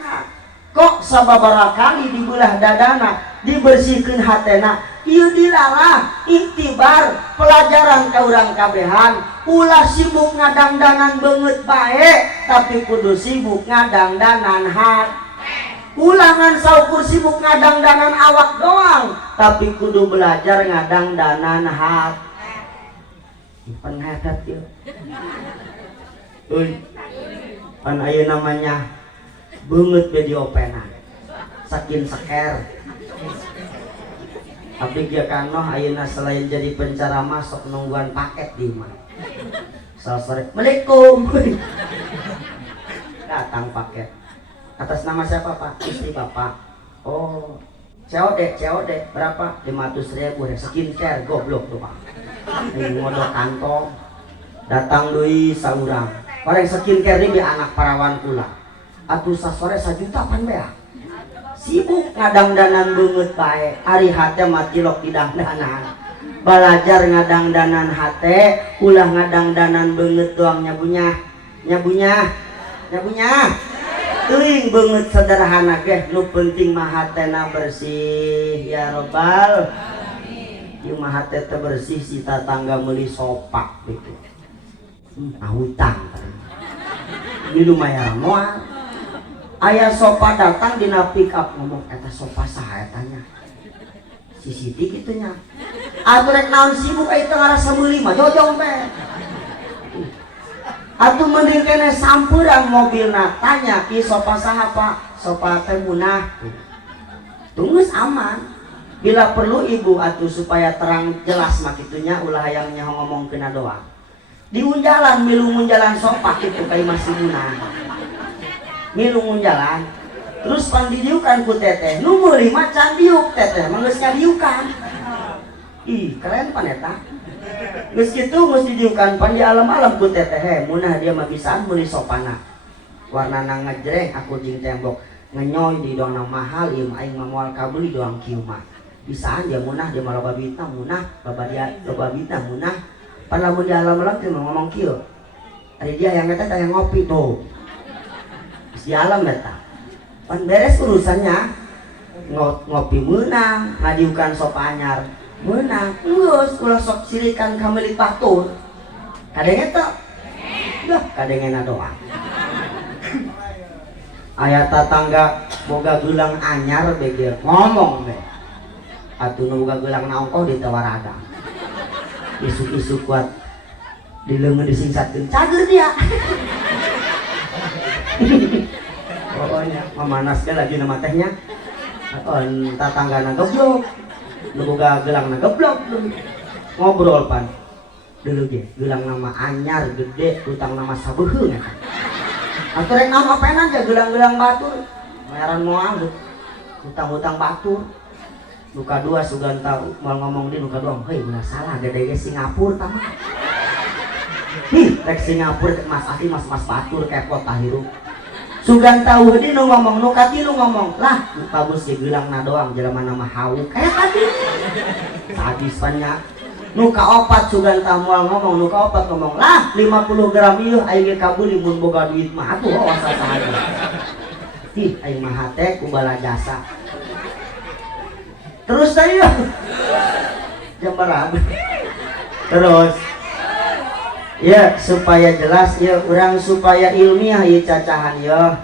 hatena. Kok sababaraha kali dibelah dadana, dibersihkeun hatena. Ieu dilalah iktibar pelajaran ka urang kabehan. Ulah sibuk ngadangdanan beungeut bae, tapi kudu sibuk ngadangdanan hat. Ulangan saukur sibuk ngadangdanan awak doang, tapi kudu belajar ngadangdanan hat. Penhedat ieu. Euy. Pan aya namanya beungeut be diopenan. Sakin seker. Abdi ge kanoh ayeuna selain jadi penceramah sok nungguan paket di imah. Sore, Assalamualaikum. Datang paket. Atas nama siapa Pak? Istri Bapak. Oh, COD berapa? 500.000 skincare goblok tuh Pak. Ini ngodok kantong. Datang deui saurang. Bareng skincare ini anak parawan kula. Atuh sasore 1 juta pan bea. Sibuk ngadangdanan beungeut bae. Ari hate mah cilok didangdanan. Balajar ngadangdanan hate, ulah ngadangdanan beungeut doang nyabunya. Teuing beungeut sederhana ge, nu penting mah hatena bersih ya robbal alamin. Ieu mah hate teh bersih si tatangga meuli sopak gitu. Hutang. Ini lumayan moal. Aya sopa datang dina pick up ngomong eta sopa saha etanya. Si Siti gitunya. Atuh rek naon sibuk ai teu ngarasa meuli mah jojong teh. Atuh mending kene sampeurang mobilna tanya ki sopa saha Pak? Sopa teh Munah. Tunggus aman. Bila perlu ibu atuh supaya terang jelas mah kitunya ulah hayang nyaho ngomongkeun doang. Diunjalan milu munjalan sopa kitu ka masih Munah. Milu munjalan. Terus pan didiukan ku teteh. Nu meuli mah can diuk teteh, mah geus ngadiukan. Ih, keren pan eta. Geus kitu geus didiukan pan di alam-alam ku teteh. Munah dia mah bisaan meuli sopana. Warnana ngejreng aku jeung tembok. Ngenyoy di doang mahal ieu aing mah moal kabeli doang kieu mah. Bisaan dia Munah dia mah loba bintang Munah, loba bintang Munah. Pan lamun di alam-alam teh ngomong kieu. Ari dia yang eta teh ngopi tuh. Di alam eta. Pan beres urusannya ngopi meunang, ngadiukan sop anyar meunang, geus ulah sok sirikan ka meuli batur. Kadenge teu? Dah kadengena doang. Aya tatangga boga geulang anyar bege ngomong be. Atuh nu boga geulang naongkoh ditawaradang. Isu-isu kuat dileungeun disingsatkeun cager dia. Pokoknya memanaskan lagi nama tehnya. Tatanggana geblok, nu boga geulangna geblok. Ngobrol pan. Dulu ge geulang nama anyar gede, utang nama sabeuheung eta. Atuh rek naon openan aja geulang-geulang batur. Meran moal utang-utang batur. Nuka dua suganta moal ngomong di nuka doang, heuy bener salah gede ge Singapura tah mah. Rek Singapura Mas Aki mas batur kepot tah hirup. Sugan tahu di nu ngomong nu katilu ngomong lah bagus ge geulangna doang jelema nama hauk aya tadi sadis banyak nu kaopat sugan tahu moal ngomong nu kaopat ngomong lah 50 gram ieu aing ge kabuli mun boga duit mah atuh asa sahaja ih aing mah hate ku bala jasa terus teh ieu jambaran terus ya supaya jelas ya orang supaya ilmiah ya cacahan ya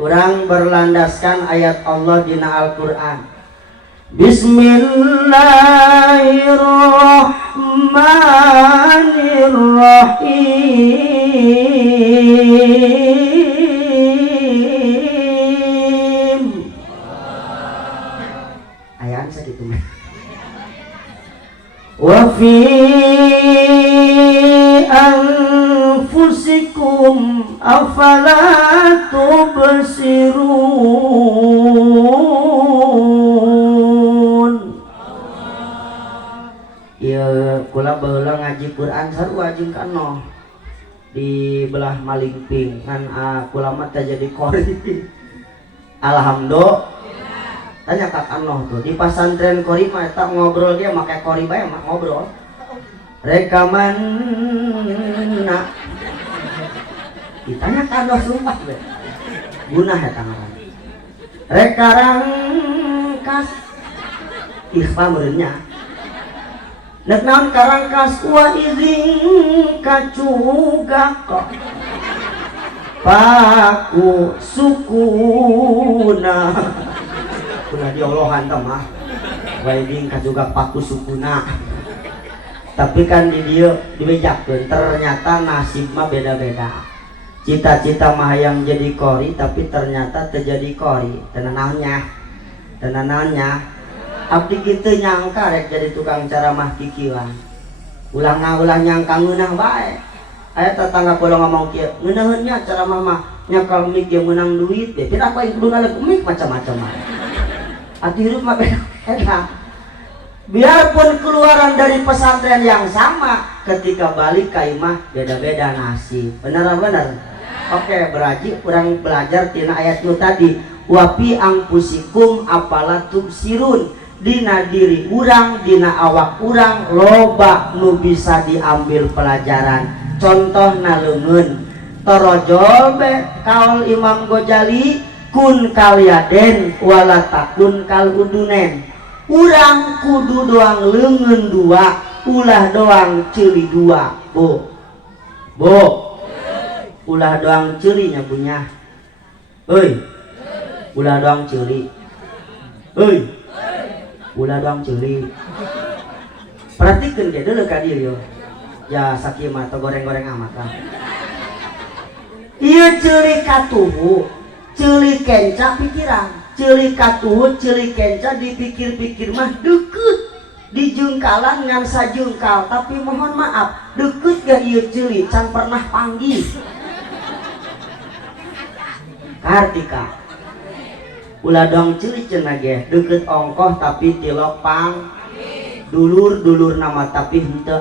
orang berlandaskan ayat Allah dina Al-Quran. Bismillahirrahmanirrahim. Ayat segitu mah. Wa fi anfusikum afala tubsirun. Ya kula baheula ngaji Quran sarua jeung kano di belah Malingping kan kula mah teh jadi qori. Alhamdulillah. Tanya Kak Anoh tuh di pasantren kori mah eta ngobrol dia make kori bae mah ngobrol. Rekaman ditanya kado sumpah be gunah ya tangan rekarang kas ikhfa merenya nek naon karangkas wa izin kacuga kok paku sukuna ulah diolohan mah wa izin kacuga paku sukuna tapi kan di dia dibejakeun ternyata nasib mah beda-beda cita-cita mah yang jadi kori tapi ternyata terjadi kori tenanaonnya abdi kitu nyangka rek jadi tukang ceramah kikieuan ulah nyangka ngeunah bae aya tetangga kulo ngomong kieu ngeunaheun nya ceramah mah nya kalau mik ge meunang duit teh tidak apa yang kudu ngalek mik macam-macam ati hirup mah beda biarpun keluaran dari pesantren yang sama ketika balik ka imah beda-beda nasib bener. Oke, beraji kurang belajar tina ayat nu tadi wapi angpusikum apalah tubsirun dina diri urang dina awak urang loba nu bisa diambil pelajaran contohna leungeun torojol be kaul Imam Ghazali kun kalyaden wala takun kal udunen urang kudu doang leungeun dua ulah doang ceuli dua bo ulah doang ceurinya punya euy ulah doang ceuri euy ulah doang ceuri perhatikeun ge deuleu ka dieu ya sakieu mah teu goreng-goreng amat lah ieu ceuri katuhu ceuli kenca pikiran ceuli katuhu ceuli kenca dipikir-pikir mah deukeut dijengkalan ngan sajengkal tapi mohon maaf deukeut ga ieu ceuli can pernah panggil Kartika ulah dong ceuli cenah ge deukeut ongkoh tapi tilok pang dulur nama tapi henteu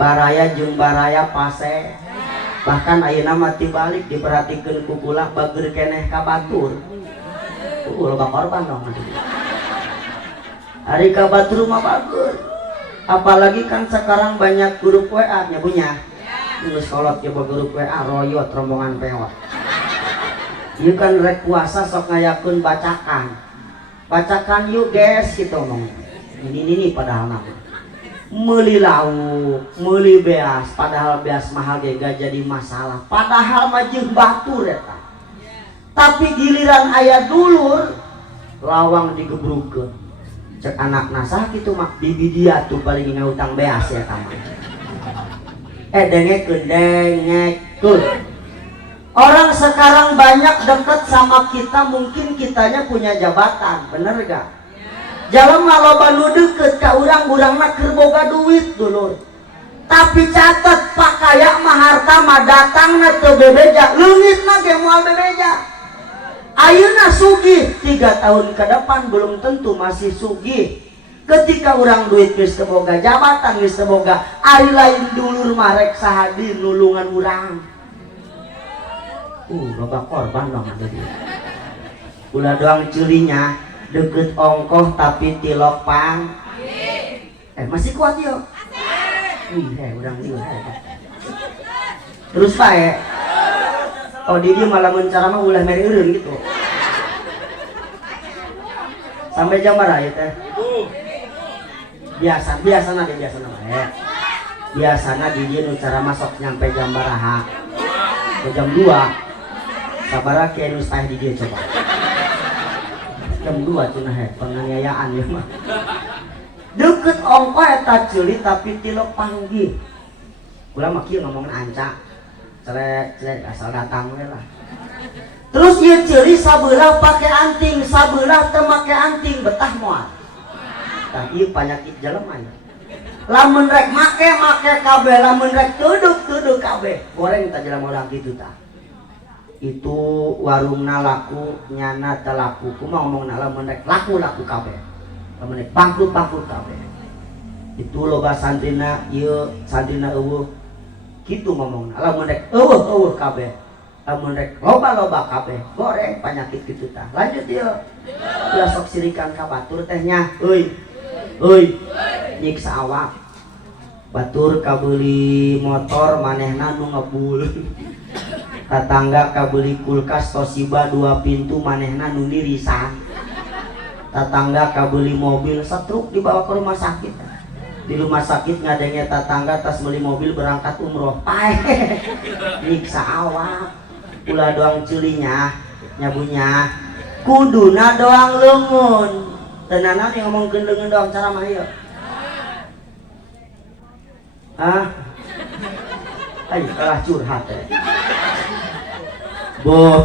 baraya jeung baraya pase bahkan ayeuna mah tibalik diperhatikeun ku kula bageur keneh ka batur loba korban dong hari ka batur mah bagus apalagi kan sekarang banyak grup WA nya punya geus kolot coba grup WA royot rombongan pewat ieu kan rek puasa sok ngayakeun bacakan yuk guys gitu ngomong ini padahal nama meuli lauk meuli beas padahal beas mahal ge gak jadi masalah padahal mah jeung batur eta tapi giliran aya dulur lawang digebrukeun cek anak nasah gitu mah bibi dia tuh paling ngautang beas ya kamar dengekeun orang sekarang banyak deket sama kita mungkin kitanya punya jabatan bener gak? Jalan loba nu deket ka urang mah keur boga duit dulur tapi catat pakaya mah harta mah datangna teu bebeja leungitna ge moal bebeja ayeuna sugih 3 tahun ke depan belum tentu masih sugih ketika urang duit geus teu boga jabatan geus teu boga ari lain dulur mah rek sahadi nulungan urang loba korban dong ada dia ulah doang ceurinya deukeut ongkoh tapi tilok pang masih kuat yuk urang liur terus bae di dia malah mencara mah ulah mere eureun gitu sampai jam berapa ya teh biasana di dia nu cara masuk nyampe jam baraha jam 2 sabaraha ke nu saeh di dia coba jam 2 cenah penganiayaan ya mah deukeut ongkoh eta ceuli tapi tilok panggih ulah mah kieu ngomongin anca celek asal datang we lah terus ieu ceuli sabeula pake anting sabeula teu make anting betah moal tah ieu panyakit jelema ya lamun rek make kabeh lamun rek tuduk kabeh goreng tah jelema urang kitu tah itu warungna laku nyana teu laku kumaha ngomongna lamun rek laku kabeh lamun rek bangkrut kabeh itu loba santrina ieu santrina eueuh kitu ngomongna lamun rek eueuh kabeh lamun rek loba kabeh goreng panyakit kitu tah lanjut ieu ulah sok sirikan ka batur teh nya euy nyiksa awak batur kabeuli motor manehna nu ngebul Tatangga kabeli kulkas Toshiba 2 pintu manehna nu dirisan. Tatangga kabeli mobil setruk dibawa ke rumah sakit. Di rumah sakit ngadenge tatangga tas beli mobil berangkat umroh. Pae nyiksa awak. Ulah doang culinya nyabunya kuduna doang leungeun. Tenanan yang ngomongkeun leungeun doang cara mah ieu. Ayo kalah curhat ya. Bo.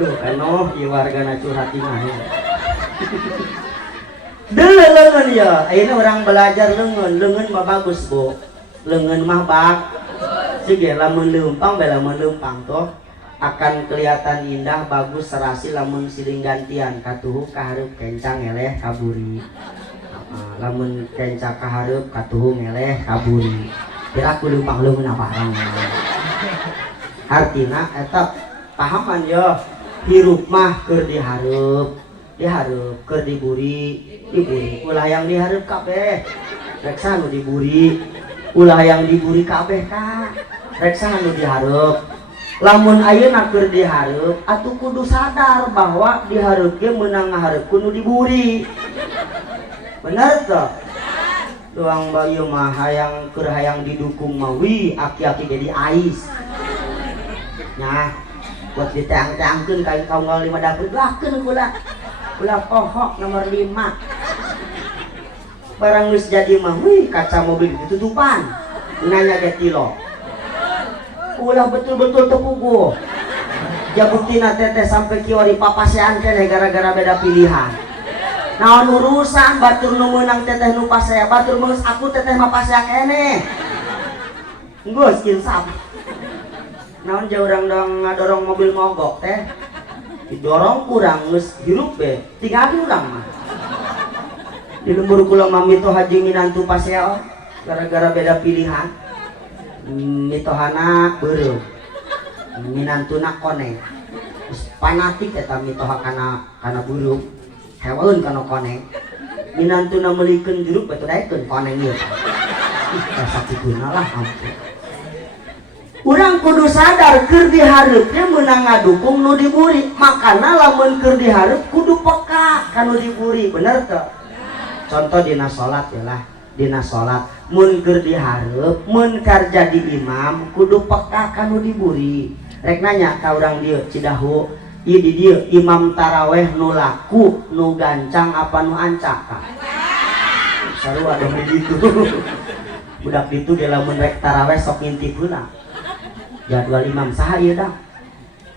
Duh kano ieu wargana curhat di mana. Deuleu leungeun ya. Ayeuna urang belajar leungeun. Leungeun mah bagus, Bu. Leungeun mah bak. Sige lamun leumpang bae lamun leumpang toh akan kelihatan indah bagus serasi lamun siling gantian katuhu kahareup kencang ngeleh kaburi. Lamun kencang kahareup katuhu ngeleh kaburi. Kira ku leumpang leungeun barang. Artina eta pahaman ya hirup mah keur dihareup keur diburi ulah yang dihareup kabeh reksa nu diburi ulah yang diburi kabeh ka reksa nu dihareup. Lamun ayeuna keur dihareup atuh kudu sadar bahwa dihareup ge meunang ngahareup nu diburi. Bener teh? Doang bayu mah hayang keur hayang didukung mah wi aki-aki jadi ais. Nah, buat diteang-teangkeun kain kaunggal 5 dapur lahkeun kula pohok nomor 5. Barang geus jadi mah wi kaca mobil ditutupan. Nanya ge tilo. Ulah betul-betul tepuguh. Ya buktina teteh sampai kiwari papasean keneh gara-gara beda pilihan. Naon urusan batur nu meunang teteh nu pasea batur meus aku teteh mah pasea keneh. Geus insaf. Naon jauh urang ngadorong mobil mogok teh. Didorong kurang geus hirup be, tinggal urang mah. Di lembur kula mami to haji minantu pasea gara-gara beda pilihan. Mitohana beureum. Minantuna koneng. Geus fanatik eta mitoha kana beureum. Heweun kana koneng. Minantuna meulikeun jeruk batu daekeun koneng ieu. Sakituna lah ampun. Urang kudu sadar keur dihareup ge meunang ngadukung nu diburi. Makana lamun keur dihareup kudu peka ka nu diburi, bener teu? Contoh dina salat ya lah. Dina salat mun keur dihareup mun kar jadi imam kudu peka ka nu diburi. Rek nanya ka urang dieu Cidahu, ieu di dieu imam taraweh nu laku nu gancang apa nu ancak ka? Sarua dong begitu. Budak ditu ge lamun rek taraweh sok ngintip heula. Jadwal imam saha ieu dah?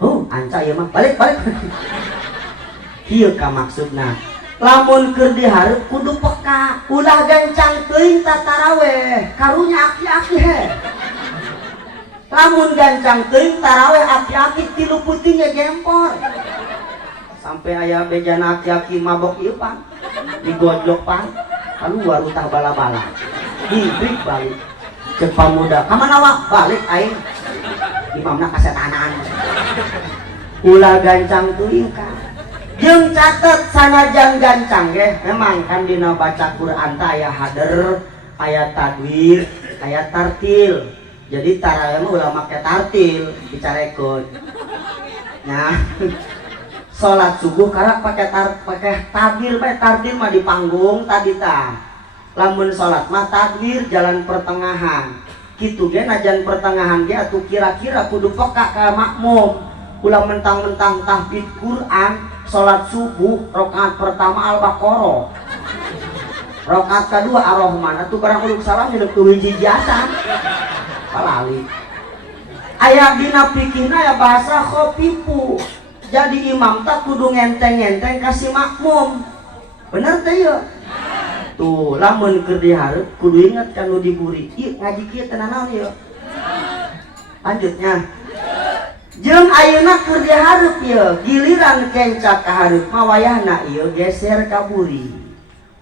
Oh, ancak ieu mah. Balik. Kieu ka maksudna. Lamun keur dihareup kudu peka, ulah gancang teuing taraweh, karunya aki-aki he. Lamun gancang teuing taraweh aki-aki tilu putinya gempor. Sampai aya bejana aki-aki mabok ieu pan, digojlok pan, kaluar utah bala-bala. Hibrik balik. Cek pamuda, ka mana wa? Balik aing. Imamna kasetanan. Ulah gancang teuing ka. Jeung catet sanajan gancang ge memang kan dina baca Quran teh aya hader, aya tadwir, aya tartil. Jadi tarawih mah ulah make tartil dicarekeun. Nah, salat subuh karak pake tadwir bae tartil mah di panggung tadi tah. Lamun salat mah tadwir jalan pertengahan. Kitu ge najan pertengahan ge atuh kira-kira kudu peka ka makmum. Ulah mentang-mentang tahfidz Quran salat subuh rakaat pertama Al-Baqarah, rakaat kedua Ar-Rahman, atuh barang uluk salam hidup tu hiji jasa palali. Aya dina fikihna ya bahasa khofifu. Jadi imam tak kudu ngenteng-ngenteng kasih makmum. Bener teh ya? Tuh, lamun keur dihareup kudu inget kan nu diburi. Ieu ngaji kieu teh naon ieu? Lanjutnya. Jeung ayeuna keur dihareup ieu, giliran kencak kahareup mah wayahna ieu geser ka buri.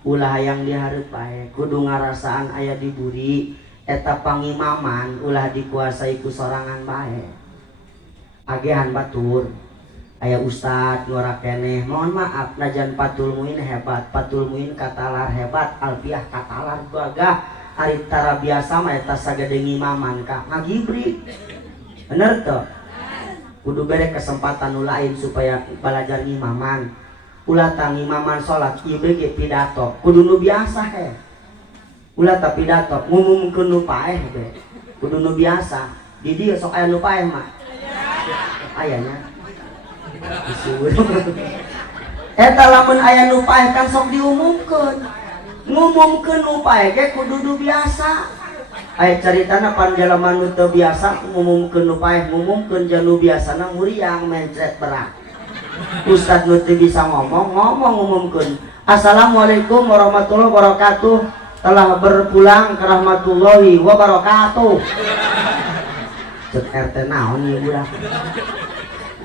Ulah hayang dihareup bae, kudu ngarasaan aya di buri. Eta pangimaman ulah dikuasai ku sorangan bae. Agehan batur. Aya ustad ngora keneh, mohon maaf najan Patul Muin hebat, Patul Muin katalar hebat, Alfiah katalar gagah, ari tara biasa mah eta sagede ngimaman ka ngagibri. bener tuh kudu bere kesempatan nu lain supaya belajar ngimaman ulah tang ngimaman salat ieu ge pidato kudu nu biasa ulah ta pidato ngumumkeun nu paeh be kudu nu biasa di dieu sok aya nu paeh mah ayanya eta lamun aya nu paeh kan sok diumumkeun ngumumkeun nu paeh ge kudu nu biasa aya caritana pan jalema nu teu biasa ngumumkeun nu paeh ngumumkeun janu biasana muriang mencret berat ustad nu teu bisa ngomong ngumumkeun assalamualaikum warahmatullahi wabarakatuh telah berpulang ke rahmatullahi wabarakatuh cek RT naon ieu budak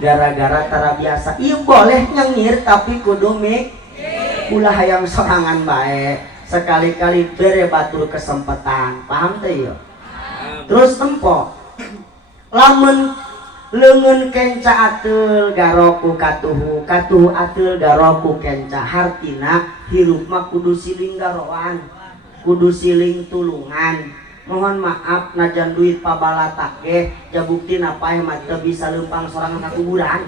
gara-gara tara biasa ieu boleh nyengir tapi kudu mik ulah hayang sorangan bae sekali-kali bere batur kesempatan paham teh ya terus tempo lamun leungeun kenca ateul garoku katuhu ateul garoku kenca hartina hirup mah kudu siling garoan kudu siling tulungan mohon maaf najan duit pabalatak ge ja buktina paeh mah teu bisa leumpang sorangan ka kuburan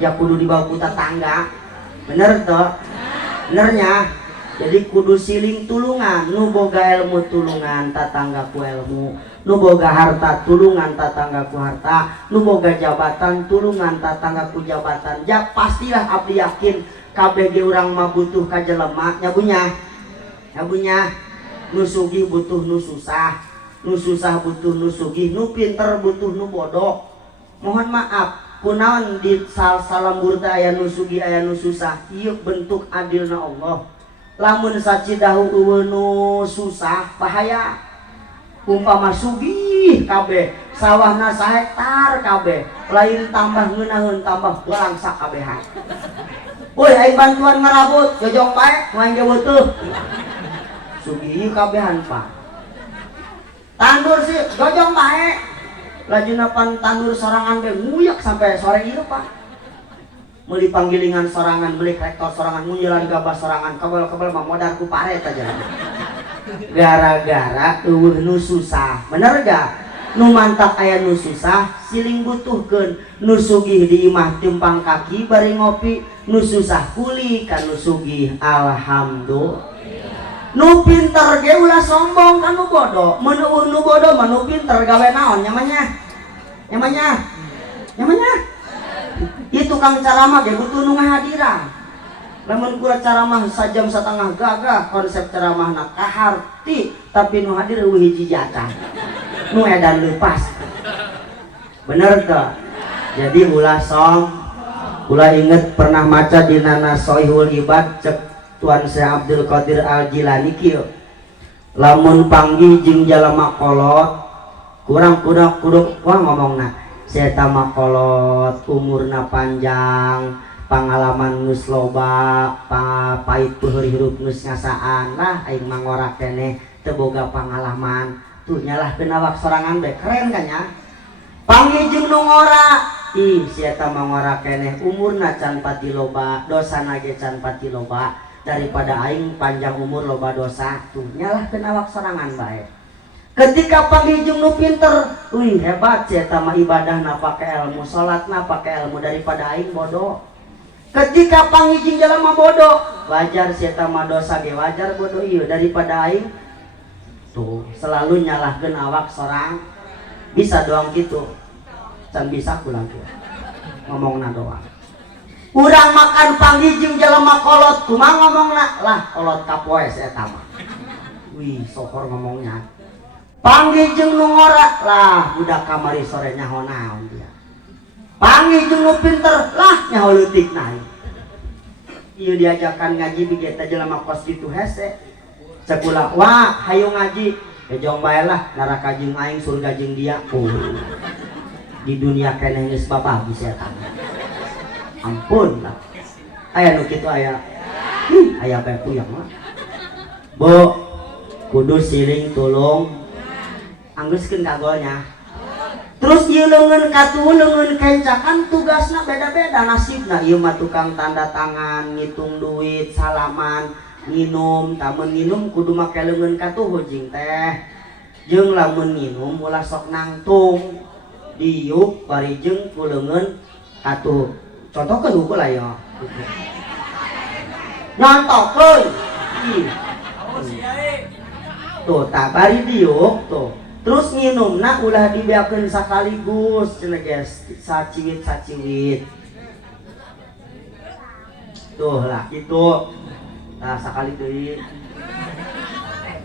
ja kudu dibawa ku tetangga bener teu benernya jadi kudu siling tulungan nu boga ilmu tulungan tatanggaku ilmu nu boga harta tulungan tatanggaku harta nu boga jabatan tulungan tatanggaku jabatan ja pastilah abdi yakin kabeh ge urang mah butuh ka jelema nyabunya nu sugih butuh nu susah butuh nu sugih nu pinter butuh nu bodoh mohon maaf kunaon di salambur teh aya nu sugih aya nu susah ieu bentuk adilna Allah lamun sacidahu eueuh nu susah bahaya umpama sugih kabeh sawahna sahektar kabeh lain tambah ngeunaheun tambah ulang sakabehan woi aing bantuan ngarabut jojong bae moal ngeueuh sugih kabehan Pak tandur sih jojong bae lajuna pan tandur sorangan ge nguyak sampai sore ieu Pak meuli panggilingan sorangan meuli rektor sorangan munjulan gabah sorangan kabel-kabel mah modar ku paret aja gara-gara eueuh nu susah bener ga nu mantap aya nu susah siling butuhkeun nu sugih di imah timpang kaki bari ngopi nu susah kuli ka nu sugih alhamdulillah nu pinter ge ulah sombong kan nu bodoh mun nu bodoh mah nu pinter gawe naon nyamanya itu kang ceramah ge butuh nu ngahadiran lamun kura ceramah sajam satengah gagah konsep ceramahna kaharti tapi nu hadir eueuh hiji jatah nu edan leupas bener teu jadi ulah inget pernah maca di nana Soihul Ibad cek Tuan Syekh Abdul Qadir Al Jilani kieu lamun panggih jeung jalema kolot kurang ngomongna saya mah kolot umurna panjang pangalaman geus loba pahit peuheur hirup geus ngasaan lah aing mah ngora keneh teu boga pangalaman tuh nyalahkeun awak sorangan bae keren kan ya panggih jeung nu ngora ih sia tah mah ngora keneh umurna can pati loba dosana ge can pati loba daripada aing panjang umur loba dosa tuh nyalahkeun awak sorangan bae ketika panggih jeung nu pinter wih hebat sia tah mah ibadahna pake ilmu salatna pake ilmu daripada aing bodoh ketika panggih jeung jalema bodoh wajar sia tah mah dosa ge wajar bodoh ieu daripada aing tuh selalu nyalahkeun awak sorang bisa doang gitu can bisa kulang kieu ngomongna doang urang makan panggih jeung jalema kolot kumaha ngomongna lah kolot kapoes eta mah wih sokor ngomongnya panggih jeung nu ngora lah budak kamari sore nyaho naon dia panggih jeung nu pinter lah nyaho leutik naik ieu diajakan ngaji bige teh jelema kos kitu hese cek ulah wah hayu ngaji bejong bae lah neraka jeung aing surga jeung dia di dunia keneh geus babagi setan ampun lah aya nu kitu aya aya bae puyang mah bo kudu siling tulung anggeuskeun kagolnya terus ieu leungeun katuh leungeun kencakan tugasna beda-beda nasibna ieu mah tukang tanda tangan ngitung duit salaman nginum tamun nginum kudu make leungeun katuh hujing teh jeung lamun nginum ulah sok nangtung diuk barijeng kuleungeun atuh contohkeun hukul lah ya nyontohkeun tuh tak bari diuk tuh terus nginumna ulah dibiakeun sakaligus cenah geus saciwit tuh lah itu nah sakali deui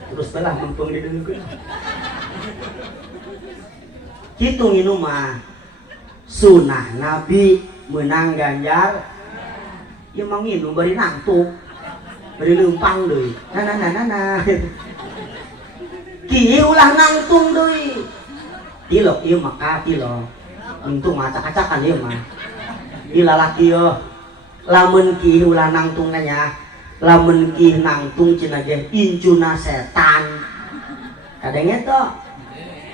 terus belah mumpung dideungkeun kitu nginum mah sunah nabi menang ganjar ieu mah nginum bari nangtung bari leumpang deui nah kieu ulah nangtung deui tilok ieu mah ka tilok nangtung mah acak-acakan ieu mah ieu lalaki ieu lamun kieu ulah nangtung nya lamun kieu nangtung cenah ge incuna setan kadenge to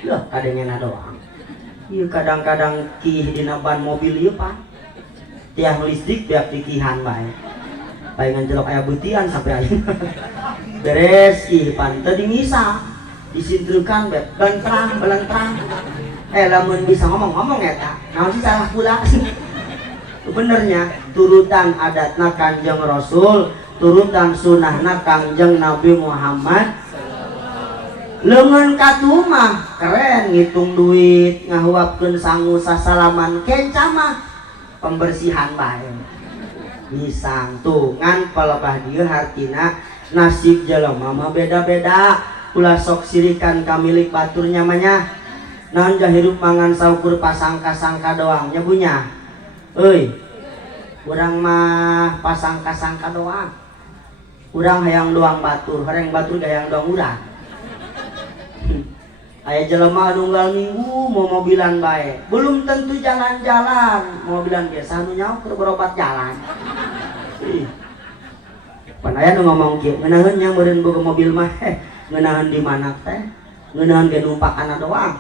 loh kadengena doang ieu kadang-kadang kieu dina ban mobil ieu Pak tiang listrik biak dikihan bae bae nganjelok aya beutian sampai ayeuna beres kieu pan teu dimisa disintrukan belentrang lamun bisa ngomong eta naon sih salah pula benernya turutan adatna Kanjeng Rasul turutan sunahna Kanjeng Nabi Muhammad leungeun katu mah keren ngitung duit ngahuapkeun sangu sasalaman kenca mah pembersihan bae misang tuh ngan palebah dieu hartina nasib jelema mah beda-beda ulah sok sirikan kamilik batur nyamanya naon jahirup mangan saukur pasangka-sangka doang nyebunya euy urang mah pasangka-sangka doang urang hayang doang batur hareng batur hayang doang urang aya jelema anu unggal minggu mau mobilan bae belum tentu jalan-jalan mobilan biasa anu nyaho keur berobat jalan pan aya nu ngomong kieu ngeunaheun nya meureun boga mobil mah ngeunaheun di mana teh ngeunaheun ge numpakana doang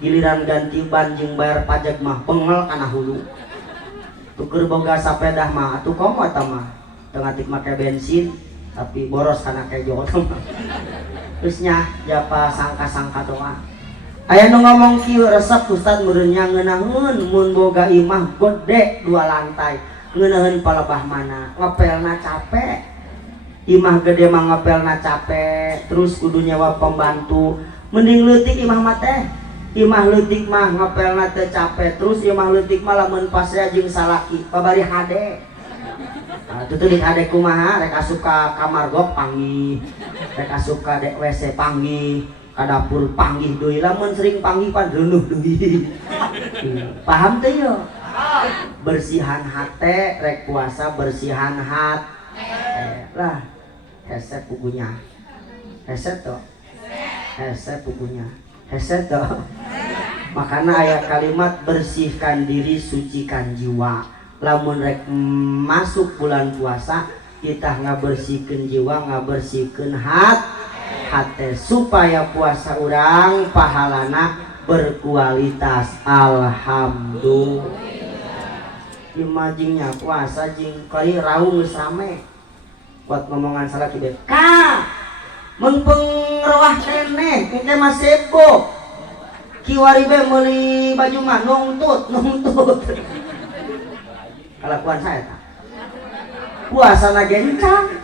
giliran ganti ban jeung bayar pajak mah beungel kana hulu tuker boga sapedah mah atuh komo eta mah teu ngatik make bensin tapi boros kana kejo mah terus nya japa sangka-sangka doang aya nu ngomong kieu resep Ustad meureun nya ngeunaheun mun boga imah gede 2 lantai ngeunaheun palebah mana ngepelna capek imah gede mah ngepelna capek terus kudu nyawa pembantu mending leutik imah mah teh imah leutik mah ngepelna teu capek terus imah leutik mah lamun pasrea jeung salaki pabari hade tutulik hade kumaha rek asup ka kamar gok panggih rek asup ka WC panggih ka dapur panggih deui lamun sering panggih pan reunuh deui paham teh yo bersihan hate rek puasa bersihan hat lah hese pugunya hese to hese pugunya hese to makana aya kalimat bersihkan diri sucikan jiwa lamun rek masuk bulan puasa kita ngabersihkeun jiwa ngabersihkeun hate supaya puasa urang pahalana berkualitas alhamdulillah imajingnya puasa jeung kali raung geus rame buat ngomongan salah kieu ka mun pengrowah keneh engke mah sibuk kiwari be meuli baju mah nungtut kalakuan saya tak puasa na gencang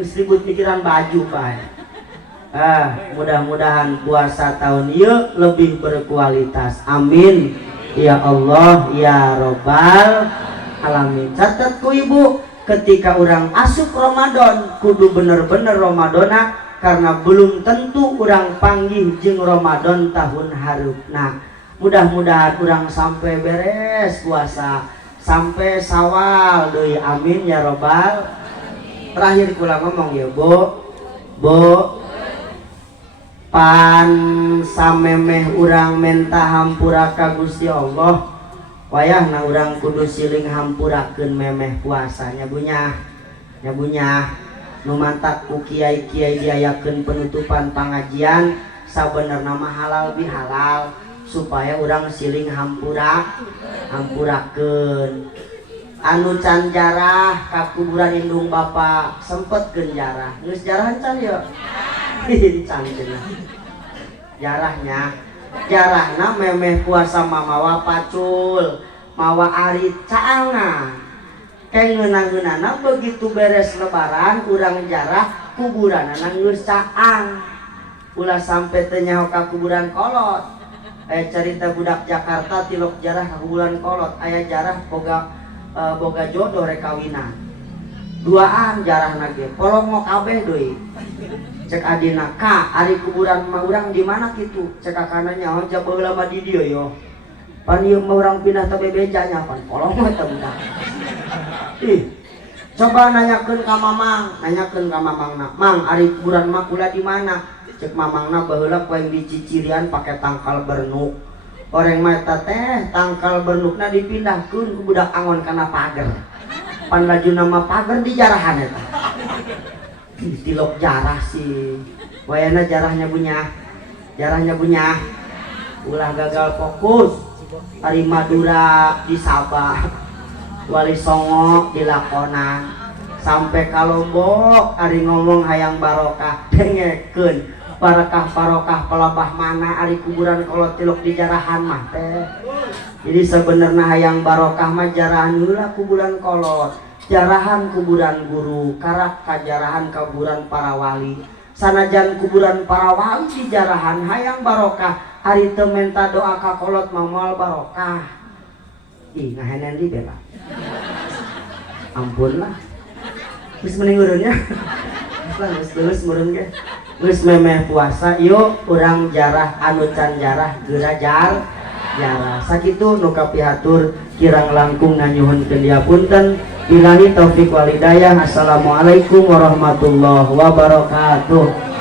geus ribut pikiran baju bae mudah-mudahan puasa tahun ieu lebih berkualitas amin ya Allah ya Rabbal alamin catat ku ibu ketika orang asup Ramadan kudu bener-bener Ramadana karena belum tentu orang panggih jeung Ramadan tahun harupna mudah-mudahan orang sampai beres puasa sampai Sawal deui amin ya Rabbal terakhir kula ngomong ya Bu pan samemeh urang menta hampura ka Gusti Allah wayahna urang kudu siling hampurakeun memeh puasanya nyabunya nu mantak ku kiai-kiai diayakeun penutupan pangajian sabenerna mah halal bihalal supaya urang siling hampurakeun anu can jarah ka kuburan indung Bapak sempetkeun jarah geus jarahan can yo can cenah jarahnya jarahna memeh puasa mamawa pacul mawa arit caangan kayak ngeunang-ngeunana begitu beres lebaran urang jarah kuburan geus caang ulah sampai teu nyaho ka kuburan kolot cerita budak Jakarta tilok jarah ka kuburan kolot aya jarah boga jodoh rek kawinan duaan jarah nage polongok kabeh deui cek adina ka ari kuburan mah urang di mana kitu cek akana nyaho ja baheula mah di dieu yo pan ieu mah urang pindah teh bebeja nya pan polongok teh budak ih coba nanyakeun ka mamangna mang ari kuburan mah kula di mana cek mamangna baheula poe dicicirian pake tangkal bernuk orang mata teh tangkal bernukna dipindahkeun ku budak angon kana pager pan laju nama pager di jarahan eta tilok jarah sih wayana jarahnya bunyah ulah gagal fokus hari Madura di Sabah Wali Songo di Lakonan sampai ka Lombok ari ngomong hayang barokah dengekeun barokah pelabah mana ari kuburan kolot tilok di jarahan mah teh jadi sebenarnya hayang barokah mah jarahan heula kuburan kolot jarahan kuburan guru karak kajarahan kuburan para wali sanajan kuburan para wali di jarahan hayang barokah hari teu menta doa ka kolot moal barokah ih ngahenan di bela ampun lah geus mending urunnya geus meureun ge geus memeh puasa yuk urang jarah anu can jarah geura jarah sakitu nu kapihatur kirang langkung nganyuhunkeun diapunten billahi taufik wal hidayah assalamualaikum warahmatullahi wabarakatuh.